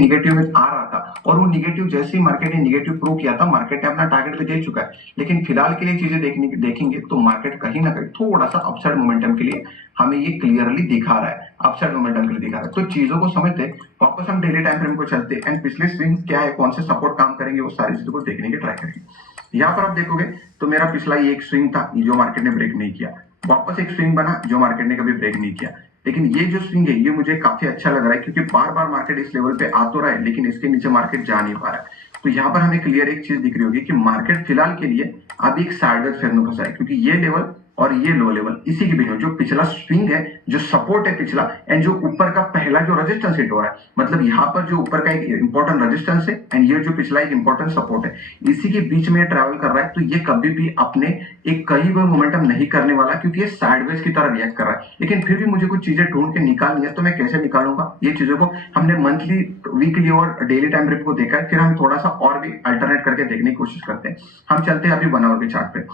Negative में आ रहा था और वो निगेटिव जैसे ही मार्केट ने निगेटिव प्रूव किया था, मार्केट ने अपना टारगेट तो दे चुका है, लेकिन फिलहाल के लिए चीजें देखेंगे तो मार्केट कहीं ना कहीं थोड़ा सा अपसाइड मोमेंटम के लिए हमें ये क्लियरली दिखा रहा है, अपसाइड मोमेंटम के लिए दिखा रहा है। तो चीजों को समझते वापस हम डेली टाइम फ्रेम को चलते एंड पिछले स्विंग क्या है, कौन से सपोर्ट काम करेंगे, वो सारी चीजों को देखने की ट्राई करेंगे। यहाँ पर आप देखोगे तो मेरा पिछला ये एक स्विंग था जो मार्केट ने ब्रेक नहीं किया, वापस एक स्विंग बना जो मार्केट ने कभी ब्रेक नहीं किया, लेकिन ये जो स्विंग है ये मुझे काफी अच्छा लग रहा है क्योंकि बार बार मार्केट इस लेवल पे आ तो रहा है लेकिन इसके नीचे मार्केट जा नहीं पा रहा है। तो यहाँ पर हमें क्लियर एक चीज दिख रही होगी कि मार्केट फिलहाल के लिए अभी एक साइडवेज फेज में फंसा है क्योंकि ये लेवल और ये लो लेवल इसी के बीच में जो पिछला स्विंग है, जो सपोर्ट है पिछला एंड जो ऊपर का पहला जो रेजिस्टेंस हिट हो रहा है, मतलब यहाँ पर जो ऊपर का एक इंपॉर्टेंट रेजिस्टेंस है एंड ये जो पिछला एक इंपॉर्टेंट सपोर्ट है, इसी के बीच में ट्रैवल कर रहा है। तो ये कभी भी अपने एक कहीं पर मोमेंटम नहीं करने वाला क्योंकि ये साइडवेज की तरह रिएक्ट कर रहा है। लेकिन फिर भी मुझे कुछ चीजें ढूंढ के निकालनी है, तो मैं कैसे निकालूंगा ये चीजों को? हमने मंथली, वीकली और डेली टाइम फ्रेम को देखा है, फिर हम थोड़ा सा और भी अल्टरनेट करके देखने की कोशिश करते हैं। हम चलते हैं अभी 1 आवर के चार्ट पे।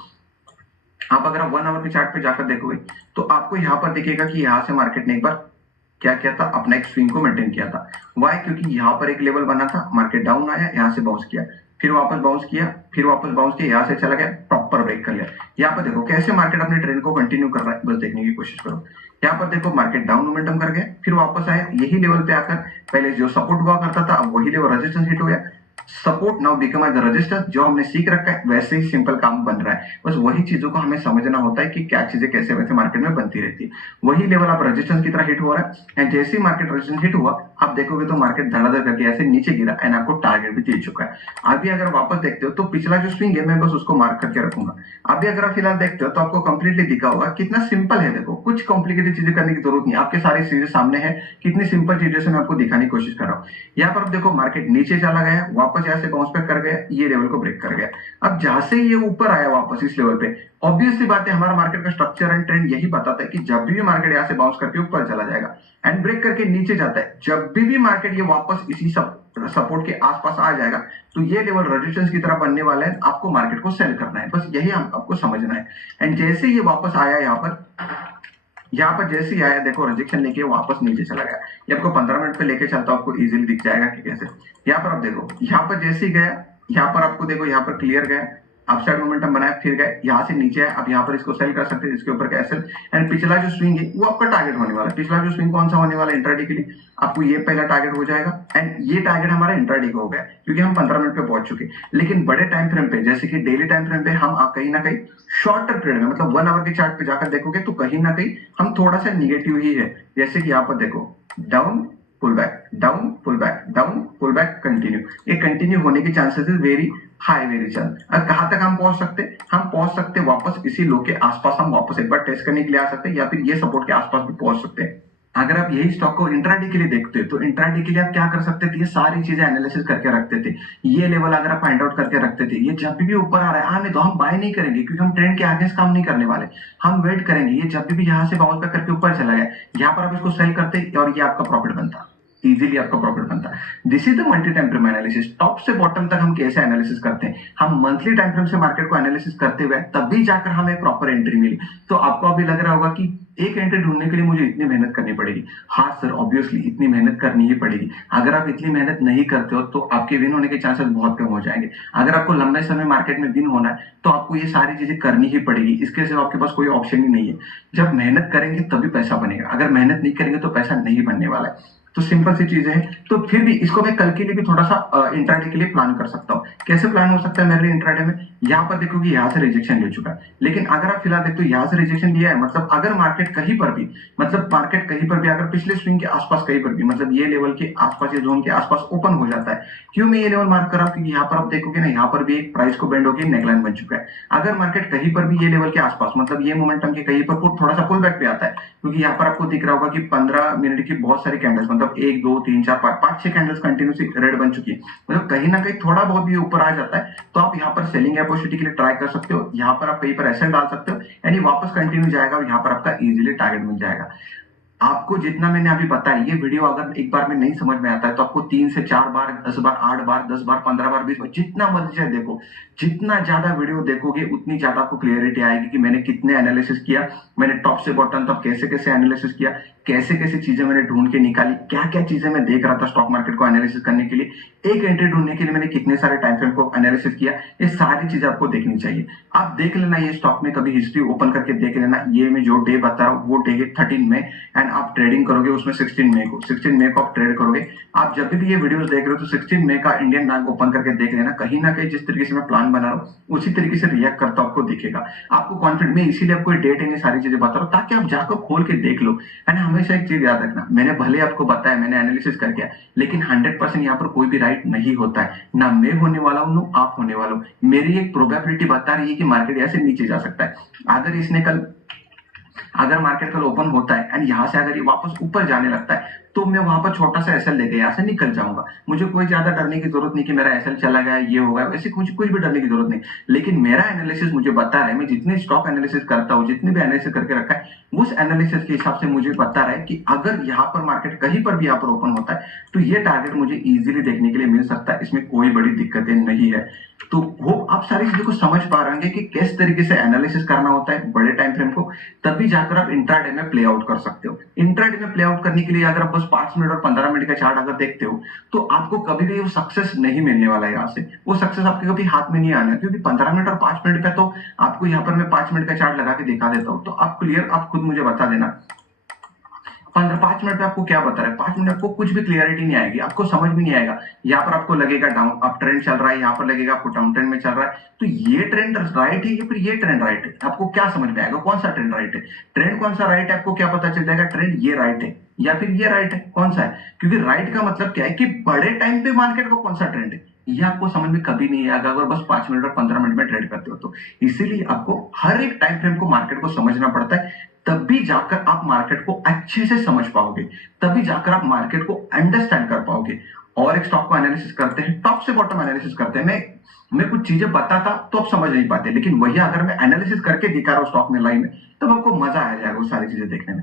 आप अगर 1 आवर के चार्ट पे जाकर देखोगे तो आपको यहाँ पर दिखेगा कि यहाँ से मार्केट ने एक बार क्या किया था, अपना एक स्विंग को मेंटेन किया था। वाई? क्योंकि यहाँ पर एक लेवल बना था, मार्केट डाउन आया, यहाँ से बाउंस किया, फिर वापस बाउंस किया, फिर वापस बाउंस किया, यहाँ से चला गया, प्रॉपर ब्रेक कर लिया। यहाँ पर देखो कैसे मार्केट अपने ट्रेंड को कंटिन्यू कर रहा है, बस देखने की कोशिश करो। यहाँ पर देखो मार्केट डाउन मोमेंटम कर गया, फिर वापस आया यही लेवल पे आकर, पहले जो सपोर्ट हुआ करता था अब वही लेवल रेजिस्टेंस हिट हो गया, support now become as resistance. जो हमने सीख रखा है वैसे ही सिंपल काम बन रहा है, बस वही चीजों को हमें समझना होता है कि क्या चीजें कैसे वैसे मार्केट में बनती रहती है। वही लेवल आप रेजिस्टेंस की तरह हिट हो रहा है एंड जैसे ही मार्केट रेजिस्टेंस हिट हुआ आप देखोगे तो मार्केट धड़ाधड़ करके ऐसे नीचे गिरा एंड आपको टारगेट भी दे चुका है। अभी अगर वापस देखते हो तो पिछला जो स्विंग है मैं बस उसको मार्क करके रखूंगा। अभी अगर आप फिलहाल देखते हो तो आपको कंप्लीटली दिखा होगा कितना सिंपल है। देखो कुछ कॉम्प्लिकेटेड चीजें करने की जरूरत नहीं, आपके सारी चीजें सामने है, कितनी सिंपल चीजें से मैं आपको दिखाने की कोशिश कर रहा हूँ। यहाँ पर आप देखो मार्केट नीचे चला गया, वापस यहाँ से बाउंस बैक कर गया, ये लेवल को ब्रेक कर गया। अब जहां से ये ऊपर आया वापस इस लेवल पे, ऑब्वियस सी बात है हमारा मार्केट का स्ट्रक्चर एंड ट्रेंड यही बताता है कि जब भी मार्केट यहाँ से बाउंस करके ऊपर चला जाएगा एंड ब्रेक करके नीचे जाता है, जब भी मार्केट ये वापस इसी सपोर्ट के आसपास आ जाएगा तो ये लेवल रेजिस्टेंस की तरह बनने वाला है, आपको मार्केट को सेल करना है, बस यही आपको समझना है। एंड जैसे ये वापस आया यहाँ पर जैसे ही आया देखो रिजेक्शन लेके वापस नीचे चला गया। ये आपको 15 मिनट पे लेके चलता हूं, आपको इजीली दिख जाएगा कि कैसे। यहाँ पर आप देखो, यहाँ पर जैसे ही गया, यहाँ पर आपको देखो यहाँ पर क्लियर गया, अपसाइड मोमेंटम बनाया, फिर गए यहाँ से नीचे आया, अब यहाँ पर इसको सेल कर सकते हैं, इसके ऊपर का एसएल एंड पिछला जो स्विंग है वो आपका टारगेट होने वाला है। पिछला जो स्विंग कौन सा होने वाला है इंट्राडे के लिए, आपको ये पहला टारगेट हो जाएगा एंड ये टारगेट हमारा इंट्राडे का हो गया क्योंकि हम 15 मिनट पे पहुंच चुके। लेकिन बड़े टाइम फ्रेम पे जैसे कि डेली टाइम फ्रेम पे हम कहीं ना कहीं शॉर्टर पीरियड में, मतलब 1 आवर के चार्ट पे जाकर देखोगे तो कहीं ना कहीं हम थोड़ा सा निगेटिव ही है। जैसे कि यहाँ पर देखो down pull back, down pull back, down pull back, continue, ये कंटिन्यू होने के chances is very high, very चल। अब कहां तक हम पहुंच सकते, हम पहुंच सकते वापस इसी लो के आसपास, हम वापस एक बार टेस्ट करने के लिए आ सकते हैं या फिर ये सपोर्ट के आसपास भी पहुंच सकते हैं। अगर आप यही स्टॉक को इंट्राडे के लिए देखते हो तो इंट्राडे के लिए आप क्या कर सकते थे, ये सारी चीजें एनालिसिस करके रखते थे। ये लेवल अगर आप फाइंड आउट करके रखते थे, ये जब भी ऊपर आ रहा है आने तो हम बाय नहीं करेंगे क्योंकि हम ट्रेंड के आगे काम नहीं करने वाले, हम वेट करेंगे। ये जब भी यहाँ से बाउंस बैक करके ऊपर चला गया, यहाँ पर आप इसको सेल करते और ये आपका प्रॉफिट बनता, इजीली आपका प्रॉफिट बनता है। This is the multi time frame analysis. Top से बॉटम तक हम कैसे एनालिसिस करते हैं, हम मंथली टाइम फ्रेम से मार्केट को एनालिसिस करते हुए तभी जाकर हमें प्रॉपर एंट्री मिली। तो आपको अभी लग रहा होगा कि एक एंट्री ढूंढने के लिए मुझे इतनी मेहनत करनी पड़ेगी। हाँ सर, ऑब्वियसली इतनी मेहनत करनी ही पड़ेगी। अगर आप इतनी मेहनत नहीं करते हो तो आपके विन होने के चांसेस बहुत कम हो जाएंगे। अगर आपको लंबे समय मार्केट में विन होना है तो आपको ये सारी चीजें करनी ही पड़ेगी, इसके सिवा आपके पास कोई ऑप्शन ही नहीं है। जब मेहनत करेंगे तभी पैसा बनेगा, अगर मेहनत नहीं करेंगे तो पैसा नहीं बनने वाला है। तो सिंपल सी चीजें हैं। तो फिर भी इसको मैं कल के लिए भी थोड़ा सा इंट्राडे के लिए प्लान कर सकता हूँ। कैसे प्लान हो सकता है मेरे लिए इंट्राडे में, यहाँ पर देखोगे यहाँ से रिजेक्शन ले चुका है, लेकिन अगर आप फिलहाल देखते हो यहाँ से रिजेक्शन लिया है, मतलब अगर मार्केट कहीं पर भी, मतलब मार्केट कहीं पर भी अगर पिछले स्विंग के आसपास कहीं पर भी, मतलब ये लेवल के आसपास, ये जोन के आसपास ओपन हो जाता है। क्यों मैं ये लेवल मार्क कर रहा हूँ, क्योंकि यहाँ पर आप देखोगे ना, यहाँ पर भी एक प्राइस को बेंड होकर नेकलाइन बन चुका है। अगर मार्केट कहीं पर भी ये लेवल के आसपास, मतलब ये मोमेंटम के कहीं पर थोड़ा सा पुल बैक पे आता है, क्योंकि यहाँ पर आपको दिख रहा होगा कि 15 मिनट की बहुत सारी कैंडल्स, मतलब 1 2 3 4 5 6 कैंडल्स कंटिन्यूसली रेड बन चुकी है, मतलब कहीं ना कहीं थोड़ा बहुत भी ऊपर आ जाता है तो आप यहाँ पर सेलिंग अपॉर्चुनिटी के लिए ट्राई कर सकते हो। यहाँ पर आप कहीं पर एसएल डाल सकते हो यानी वापस कंटिन्यू जाएगा और यहाँ पर आपका इजीली टारगेट मिल जाएगा। आपको जितना मैंने अभी बताया, ये वीडियो अगर एक बार में नहीं समझ में आता है तो आपको 3 से 4 बार, 10 बार, 8 बार, 10 बार, 15 बार, 20 बार, जितना मर्जी है देखो। जितना ज्यादा वीडियो देखोगे उतनी ज्यादा आपको क्लियरिटी आएगी कि मैंने कितने एनालिसिस किया, मैंने टॉप से बॉटम तक कैसे कैसे एनालिसिस किया, कैसे कैसे चीजें मैंने ढूंढ के निकाली, क्या क्या चीजें मैं देख रहा था स्टॉक मार्केट को एनालिसिस करने के लिए, एक एंट्री ढूंढने के लिए मैंने कितने सारे टाइम फ्रेम को एनालिसिस किया। ये सारी चीजें आपको देखनी चाहिए। आप देख लेना, ये स्टॉक में कभी हिस्ट्री ओपन करके देख लेना, ये मैं जो डे बता रहा हूँ वो डे है 13 में, एंड आप ट्रेडिंग करोगे उसमें 16 मई को आप ट्रेड करोगे। आप जब भी ये वीडियोस देख रहे हो तो 16 मई का इंडियन बैंक ओपन करके देख लेना, कहीं ना कहीं जिस तरीके से मैं प्लान बना रहा हूँ उसी तरीके से रिएक्ट करता आपको दिखेगा। आपको कॉन्फिडेंट, मैं इसीलिए आपको डेट एंड सारी चीजें बता रहा हूँ ताकि आप जाकर खोल के देख लो। एंड हमेशा एक चीज याद रखना, मैंने भले आपको बताया, मैंने एनालिसिस करके, लेकिन 100% यहाँ पर कोई भी राइट नहीं होता है। ना मैं होने वाला हूँ ना आप होने वाला हूँ। मेरी एक प्रोबेबिलिटी बता रही है कि मार्केट ऐसे नीचे जा सकता है। अगर इसने कल, अगर मार्केट कल ओपन होता है एंड यहाँ से अगर ये वापस ऊपर जाने लगता है तो मैं वहां पर छोटा सा एसएल लेके यहाँ से निकल जाऊंगा। मुझे कोई ज्यादा डरने की जरूरत नहीं कि मेरा एसएल चला गया, ये होगा, वैसे कुछ भी डरने की जरूरत नहीं। लेकिन मेरा एनालिसिस मुझे बता रहा है, मैं जितने स्टॉक एनालिसिस करता हूँ, जितने भी एनालिसिस करके रखा है, उस एनालिसिस के हिसाब से मुझे बता रहा है कि अगर यहाँ पर मार्केट कहीं पर भी यहाँ पर ओपन होता है तो ये टारगेट मुझे इजीली देखने के लिए मिल सकता है। इसमें कोई बड़ी दिक्कतें नहीं है। तो वो आप सारी चीजों को समझ पा रहे होंगे कि किस तरीके से एनालिसिस करना होता है बड़े टाइम फ्रेम को, तभी जाकर आप इंट्राडे में प्ले आउट कर सकते हो। इंट्राडे में प्ले आउट करने के लिए अगर आप बस 5 मिनट और 15 मिनट का चार्ट अगर देखते हो तो आपको कभी भी वो सक्सेस नहीं मिलने वाला है। यहाँ से वो सक्सेस आपके कभी हाथ में नहीं आना, क्योंकि 15 मिनट और 5 मिनट पे तो आपको यहाँ पर मैं 5 मिनट का चार्ट लगा के दिखा देता हूँ, तो आप क्लियर, आप खुद मुझे बता देना 5 मिनट में आपको क्या बता रहा है। 5 मिनट आपको कुछ भी क्लियरिटी नहीं आएगी, आपको समझ में नहीं आएगा। यहाँ पर आपको लगेगा डाउन अप ट्रेंड चल रहा है, यहाँ पर लगेगा आपको डाउन ट्रेंड में चल रहा है, तो ये ट्रेंड राइट है या फिर ये ट्रेंड राइट है, आपको क्या समझ में आएगा कौन सा ट्रेंड राइट है। ट्रेंड कौन सा राइट है आपको क्या पता चल जाएगा, ट्रेंड ये राइट है या फिर ये राइट है, कौन सा है। क्योंकि राइट का मतलब क्या है कि बड़े टाइम पे मार्केट को कौन सा ट्रेंड है, ये आपको समझ में कभी नहीं आएगा अगर बस 5 मिनट और 15 मिनट में ट्रेड करते हो तो। इसीलिए आपको हर एक टाइम फ्रेम को मार्केट को समझना पड़ता है, तभी जाकर आप मार्केट को अच्छे से समझ पाओगे, तभी जाकर आप मार्केट को अंडरस्टैंड कर पाओगे। और एक स्टॉक को एनालिसिस करते हैं, टॉप से बॉटम एनालिसिस करते हैं। मैं कुछ चीजें बताता तो आप समझ नहीं पाते, लेकिन वही अगर मैं एनालिसिस करके दिखा रहा हूं स्टॉक में लाइव में, तब आपको मजा आ जाएगा वो सारी चीजें देखने में।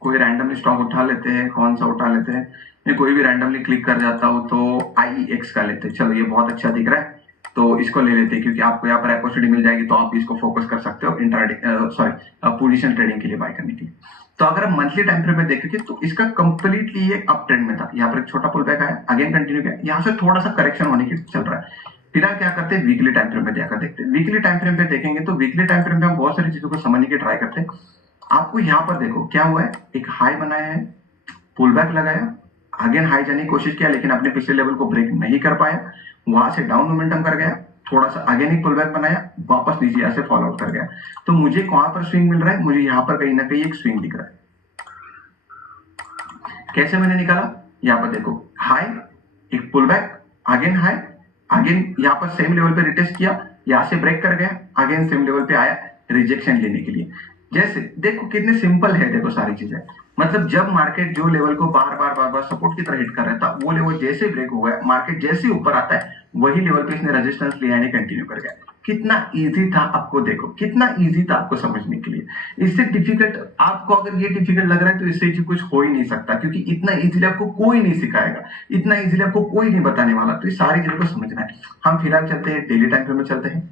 कोई रैंडमली स्टॉक उठा लेते हैं, कौन सा उठा लेते हैं, मैं कोई भी रैंडमली क्लिक कर जाता हूं तो IEX का लेते हैं। चलो ये बहुत अच्छा दिख रहा है तो इसको ले लेते हैं, क्योंकि आपको यहाँ पर अपॉर्चुनिटी मिल जाएगी तो आप इसको फोकस कर सकते हो इंट्राडे, सॉरी, पोजीशन ट्रेडिंग के लिए, बाय करने के लिए। तो अगर आप मंथली टाइम फ्रेम में देखेंगे तो इसका कंप्लीटली एक अप ट्रेंड में था, यहाँ पर एक छोटा पुल बैक आया, अगेन कंटिन्यू किया, यहाँ से थोड़ा सा करेक्शन होने की चल रहा है। फिलहाल क्या करते हैं, वीकली टाइम फ्रेम में जाकर देखते हैं। वीकली टाइम फ्रेम पे देखेंगे तो वीकली टाइम फ्रेम में हम बहुत सारी चीजों को समझने की ट्राई करते हैं। आपको यहाँ पर देखो क्या हुआ है, एक हाई बनाया है, पुल बैक लगाया, अगेन हाई जाने की कोशिश किया लेकिन अपने पिछले लेवल को ब्रेक नहीं कर पाया, वहां से डाउन मोमेंटम कर गया, थोड़ा सा अगेन एक पुल बैक बनाया, वापस नीचे यहाँ से फॉल आउट कर गया। तो मुझे कहां पर स्विंग मिल रहा है, मुझे यहाँ पर कहीं ना कहीं एक स्विंग दिख रहा है। कैसे मैंने निकाला, यहाँ पर देखो हाई, एक pull back, again high, again यहाँ पर सेम लेवल पे रिटेस्ट किया, यहाँ से ब्रेक कर गया, अगेन सेम लेवल पे आया रिजेक्शन लेने के लिए। जैसे देखो कितने सिंपल है, देखो सारी चीजें, मतलब जब मार्केट जो लेवल को बार बार सपोर्ट की तरह हिट कर रहा था, वो लेवल जैसे ब्रेक हुआ है, मार्केट जैसे ऊपर आता है वही लेवल पे इसने रेजिस्टेंस लिया यानी कंटिन्यू कर गया। कितना इजी था, आपको देखो कितना इजी था आपको समझने के लिए। इससे डिफिकल्ट आपको अगर ये डिफिकल्ट लग रहा है तो इससे कुछ हो ही नहीं सकता, क्योंकि इतना इजीली आपको कोई नहीं सिखाएगा, इतना इजीली आपको कोई नहीं बताने वाला। तो ये सारी चीजों को समझना है। हम फिलहाल चलते हैं डेली टाइम फ्रेम में चलते हैं।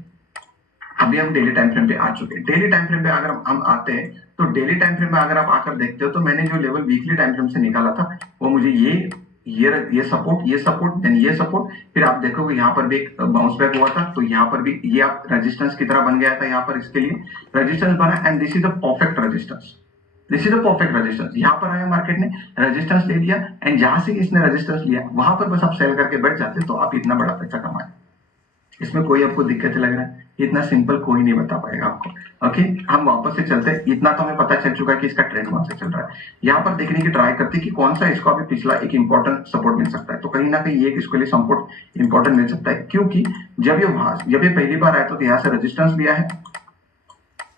अभी हम डेली टाइम फ्रेम पे आ चुके हैं। डेली टाइम फ्रेम पे अगर हम आते हैं तो डेली टाइम फ्रेम में अगर आप आकर देखते हो तो मैंने जो लेवल वीकली टाइम फ्रेम से निकाला था वो मुझे ये सपोर्ट देन ये सपोर्ट, फिर आप देखोगे यहाँ पर भी एक बाउंस बैक हुआ था, तो यहाँ पर भी ये आप रेजिस्टेंस की तरह बन गया था, यहाँ पर इसके लिए रेजिस्टेंस बना, and this is the perfect resistance, this is the perfect resistance. यहाँ पर आया मार्केट ने रेजिस्टेंस ले लिया, एंड जहां से इसने रेजिस्टेंस लिया वहां पर बस आप सेल करके बैठ जाते तो आप इतना बड़ा पैसा कमाए। इसमें कोई आपको दिक्कत लग रहा है, इतना सिंपल कोई नहीं बता पाएगा आपको। ओके, हम वापस से चलते हैं। इतना तो हमें पता चल चुका है कि इसका ट्रेंड कौन सा चल रहा है। यहाँ पर देखने की ट्राई करते हैं कि कौन सा इसको अभी पिछला एक इंपॉर्टेंट सपोर्ट मिल सकता है। तो कहीं ना कहीं एक इसके लिए सपोर्ट इंपॉर्टेंट मिल सकता है, क्योंकि जब ये पहली बार आया तो यहाँ से रेजिस्टेंस लिया है,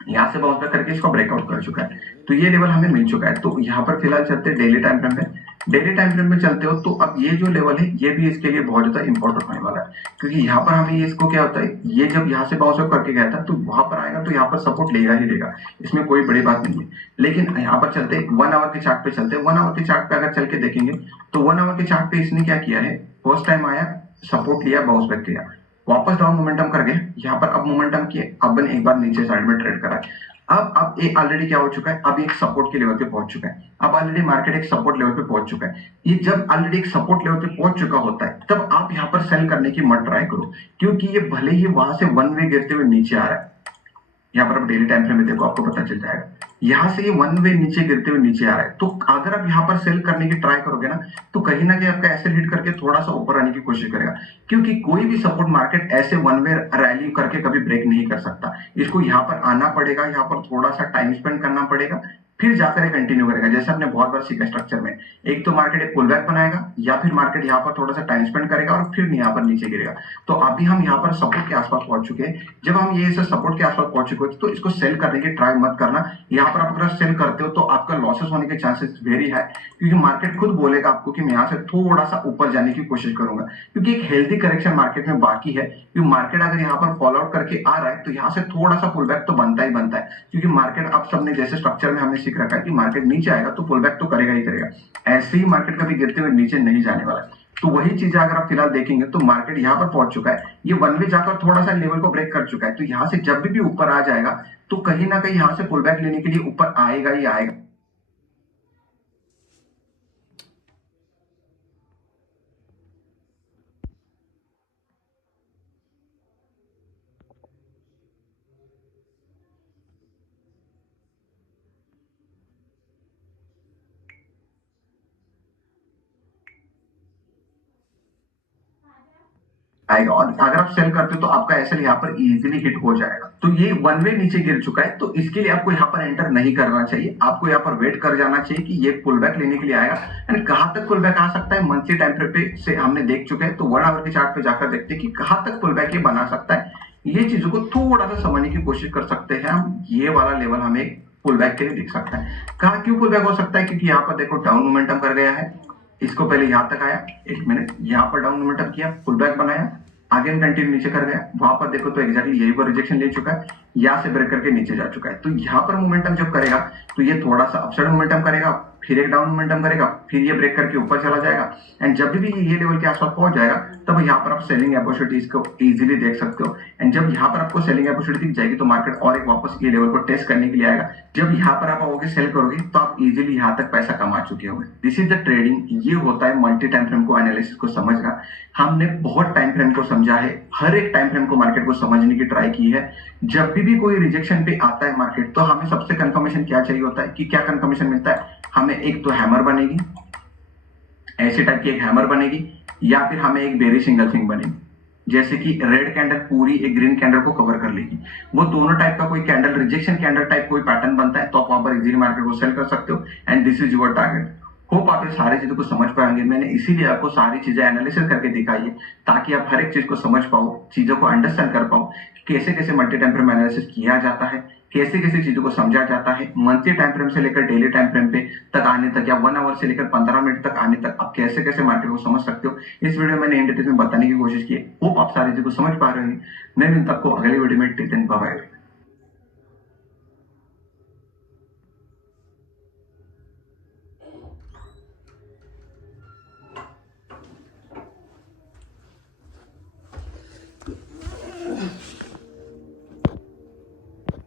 यहाँ से बाउंस बैक करके इसको ब्रेकआउट कर चुका है, तो ये लेवल हमें मिल चुका है। तो यहाँ पर फिलहाल चलते हैं डेली टाइम फ्रेम में। डेली टाइम फ्रेम में चलते हो तो अब ये जो लेवल है ये भी इसके लिए बहुत ज्यादा इंपॉर्टेंट होने वाला है, क्योंकि यहाँ पर हमें इसको क्या होता है, ये जब यहाँ से बाउंस करके गया था तो वहां पर आएगा तो यहाँ पर सपोर्ट लेगा ही लेगा, इसमें कोई बड़ी बात नहीं है। लेकिन यहाँ पर चलते 1 आवर के चार्ट पे चलते, 1 आवर के चार्ट पे अगर चल के देखेंगे तो 1 आवर के चार्ट पे इसने क्या किया है, फर्स्ट टाइम आया, सपोर्ट लिया, बाउंस बैक किया, वापस डाउन मोमेंटम कर गए, यहाँ पर अब मोमेंटम किए, अब एक बार नीचे साइड में ट्रेड करा। अब ये ऑलरेडी क्या हो चुका है, अब एक सपोर्ट के लेवल पे पहुंच चुका है, अब ऑलरेडी मार्केट एक सपोर्ट लेवल पे पहुंच चुका है। ये जब ऑलरेडी एक सपोर्ट लेवल पे पहुंच चुका होता है तब आप यहाँ पर सेल करने की मत ट्राई करो, क्योंकि ये भले ही वहां से वन वे गिरते हुए नीचे आ रहा है, यहाँ पर आप डेली टाइम फ्रेम में देखो आपको पता चल जाएगा, यहाँ से ये वन वे नीचे गिरते हुए नीचे आ रहा है, तो अगर आप यहाँ पर सेल करने की ट्राई करोगे ना तो कहीं ना कहीं आपका ऐसे हिट करके थोड़ा सा ऊपर आने की कोशिश करेगा, क्योंकि कोई भी सपोर्ट मार्केट ऐसे वन वे रैली करके कभी ब्रेक नहीं कर सकता। इसको यहाँ पर आना पड़ेगा, यहाँ पर थोड़ा सा टाइम स्पेंड करना पड़ेगा, फिर जाकर कंटिन्यू करेगा। जैसे आपने बहुत बार सीखा स्ट्रक्चर में, एक तो मार्केट एक पुल बैक बनाएगा या फिर मार्केट यहाँ पर थोड़ा सा टाइम स्पेंड करेगा और फिर यहाँ पर नीचे गिरेगा। तो अभी हम यहाँ पर सपोर्ट के आसपास पहुंच चुके हैं, जब हम ये सपोर्ट के आसपास पहुंच चुके हैं तो इसको सेल करने की ट्राई मत करना। यहाँ पर आप अगर सेल करते हो तो आपका लॉसेस होने के चांसेस वेरी है, क्योंकि मार्केट खुद बोलेगा आपको कि मैं यहाँ से थोड़ा सा ऊपर जाने की कोशिश करूंगा, क्योंकि एक हेल्दी करेक्शन मार्केट में बाकी है। क्योंकि मार्केट अगर यहाँ पर फॉलो आउट करके आ रहा है तो यहाँ से थोड़ा सा पुल बैक तो बनता ही बनता है, क्योंकि मार्केट अब सबने जैसे स्ट्रक्चर में हमने सीख रखा है कि मार्केट नीचे आएगा तो पुल बैक तो करेगा ही करेगा, ऐसे ही मार्केट कभी गिरते हुए नीचे नहीं जाने वाला है। तो वही चीजें अगर आप फिलहाल देखेंगे तो मार्केट यहाँ पर पहुंच चुका है, ये वन वे जाकर थोड़ा सा लेवल को ब्रेक कर चुका है, तो यहाँ से जब भी ऊपर आ जाएगा तो कहीं ना कहीं यहाँ से पुल बैक लेने के लिए ऊपर आएगा ही आएगा। आएगा, और अगर आप सेल करते हो तो आपका एसएल यहाँ पर इजीली हिट हो जाएगा। तो ये वन वे नीचे गिर चुका है, तो इसके लिए आपको यहाँ पर एंटर नहीं करना चाहिए, आपको यहाँ पर वेट कर जाना चाहिए कि ये पुल बैक लेने के लिए आएगा। एंड कहां तक पुल बैक आ सकता है, मंथली टाइम फ्रेम पे से हमने देख चुके हैं, तो 1 आवर के चार्ट पे जाकर देखते हैं कि कहां तक पुल बैक ये बना सकता है। ये चीजों को थोड़ा सा समझने की कोशिश कर सकते हैं हम, ये वाला लेवल हमें पुल बैक के लिए दिख सकता है। कहा क्यों पुल बैक हो सकता है, क्योंकि यहाँ पर देखो डाउन मोमेंटम कर गया है, इसको पहले यहां तक आया, एक मिनट, यहाँ पर डाउन मोमेंटम किया, पुल बैक बनाया, अगेन कंटिन्यू नीचे कर गया, वहां पर देखो तो एग्जैक्टली यही पर रिजेक्शन ले चुका है, यहाँ से ब्रेक करके नीचे जा चुका है। तो यहाँ पर मोमेंटम जब करेगा तो ये थोड़ा सा अपसाइड मोमेंटम करेगा, फिर एक डाउन मोमेंटम करेगा, फिर ये ब्रेक करके ऊपर चला जाएगा। एंड जब भी ये लेवल के आसपास पहुंच जाएगा तब यहाँ पर आप सेलिंग अपॉर्चुनिटीज को इजीली देख सकते हो। एंड जब यहाँ पर आपको सेलिंग अपॉर्चुनिटी दिख जाएगी तो मार्केट और एक वापस ये लेवल को टेस्ट करने के लिए आएगा। जब यहाँ पर आप आओगे सेल करोगे तो आप इजीली यहाँ तक पैसा कमा चुके होंगे। दिस इज द ट्रेडिंग, ये होता है मल्टी टाइम फ्रेम को एनालिसिस को समझना। हमने बहुत टाइम फ्रेम को समझा है, हर एक टाइम फ्रेम को मार्केट को समझने की ट्राई की है। जब भी कोई रिजेक्शन पे आता है मार्केट तो हमें सबसे कंफर्मेशन क्या चाहिए होता है, कि क्या कंफर्मेशन मिलता है हमें, एक तो हैमर बनेगी, ऐसे टाइप की एक हैमर बनेगी, या फिर हमें एक बेरिश इंगल्फिंग बनेगी, जैसे कि रेड कैंडल पूरी एक ग्रीन कैंडल को कवर कर लेगी। वो दोनों टाइप का कोई कैंडल, रिजेक्शन कैंडल टाइप कोई पैटर्न बनता है तो आप वहां पर इजीली मार्केट को सेल कर सकते हो। And this is your target. Hope आप ये सारी चीजों को समझ पाएंगे, मैंने इसीलिए आपको सारी चीजें एनालिसिस करके दिखाई है, ताकि आप हर एक चीज को समझ पाओ, चीजों को अंडरस्टैंड कर पाओ, कैसे कैसे मल्टी टाइम फ्रेम एनालिसिस किया जाता है, कैसे कैसे चीजों को समझा जाता है, मंथली टाइम फ्रेम से लेकर डेली टाइम फ्रेम पे तक आने तक, या 1 आवर से लेकर 15 मिनट तक आने तक आप कैसे कैसे मार्केट को समझ सकते हो। इस वीडियो में मैंने इन डिटेल में बताने की कोशिश की है। होप आप सारी चीजों को समझ पा रहे हैं। मैं मिलता आपको अगले वीडियो में, टिल देन बाय बाय।